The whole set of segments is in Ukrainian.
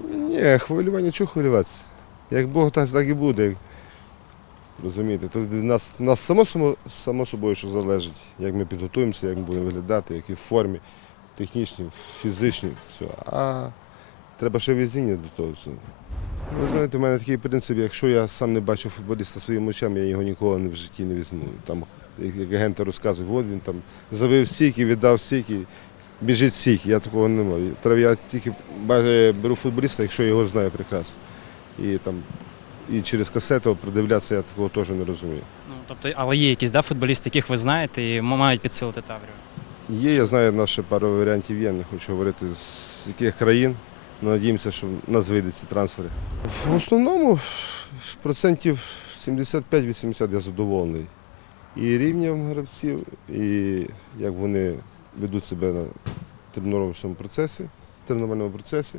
Ні, хвилювання, чого хвилюватися? Як Бог дасть, так і буде. Розумієте, то від нас, нас само, само, само собою що залежить, як ми підготуємося, як ми будемо виглядати, які в формі, технічні, фізичні, все. А треба ще везіння до того всього. Ви знаєте, в мене такий принцип, якщо я сам не бачу футболіста своїми очами, я його ніколи в житті не візьму. Там, як агенти розказують, от він там завив стільки, віддав стільки, біжить стільки. Я такого не маю. Треба я тільки беру футболіста, якщо я його знаю прекрасно. І там і через касету продивлятися я такого теж не розумію. Ну, тобто, але є якісь да, футболісти, яких ви знаєте і мають підсилити Таврію. Є, я знаю, наші пару варіантів є, не хочу говорити з яких країн. але Надіємося, що в нас вийде ці трансфери. В основному процентів 75-80 я задоволений. І рівнем гравців, і як вони ведуть себе на тренувальному процесі, тренувальному процесі,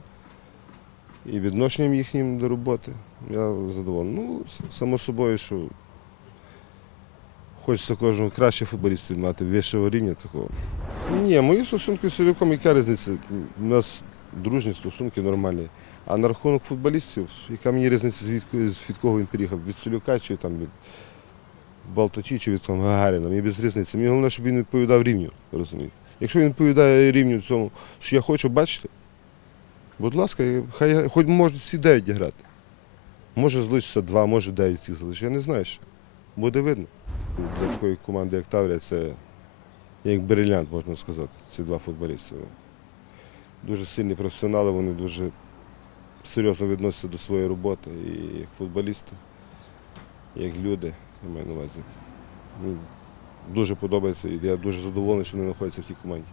і відношенням їхнім до роботи. Я задоволений. Ну, само собою, що Хочеться кожного краще футболістів мати, вищого рівня такого. Ні, мої стосунки з Солюком, яка різниця? У нас дружні стосунки нормальні. А на рахунок футболістів, яка мені різниця, звідки від кого він приїхав? Від Солюка чи там від Балтачі чи від Гагаріна? Мені без різниці. Мені головне, щоб він відповідав рівню, розумієте? Якщо він відповідає рівню цьому, що я хочу бачити, будь ласка, хай хоч можуть всі дев'ять грати. Може залишиться два, може дев'ять цих залишиться. Я не знаю ще. Буде видно. Для такої команди, як Таврія, це як брилянт, можна сказати, ці два футболісти. Дуже сильні професіонали, вони дуже серйозно відносяться до своєї роботи. І як футболісти, як люди, я маю на увазі. Дуже подобається і я дуже задоволений, що вони знаходяться в тій команді.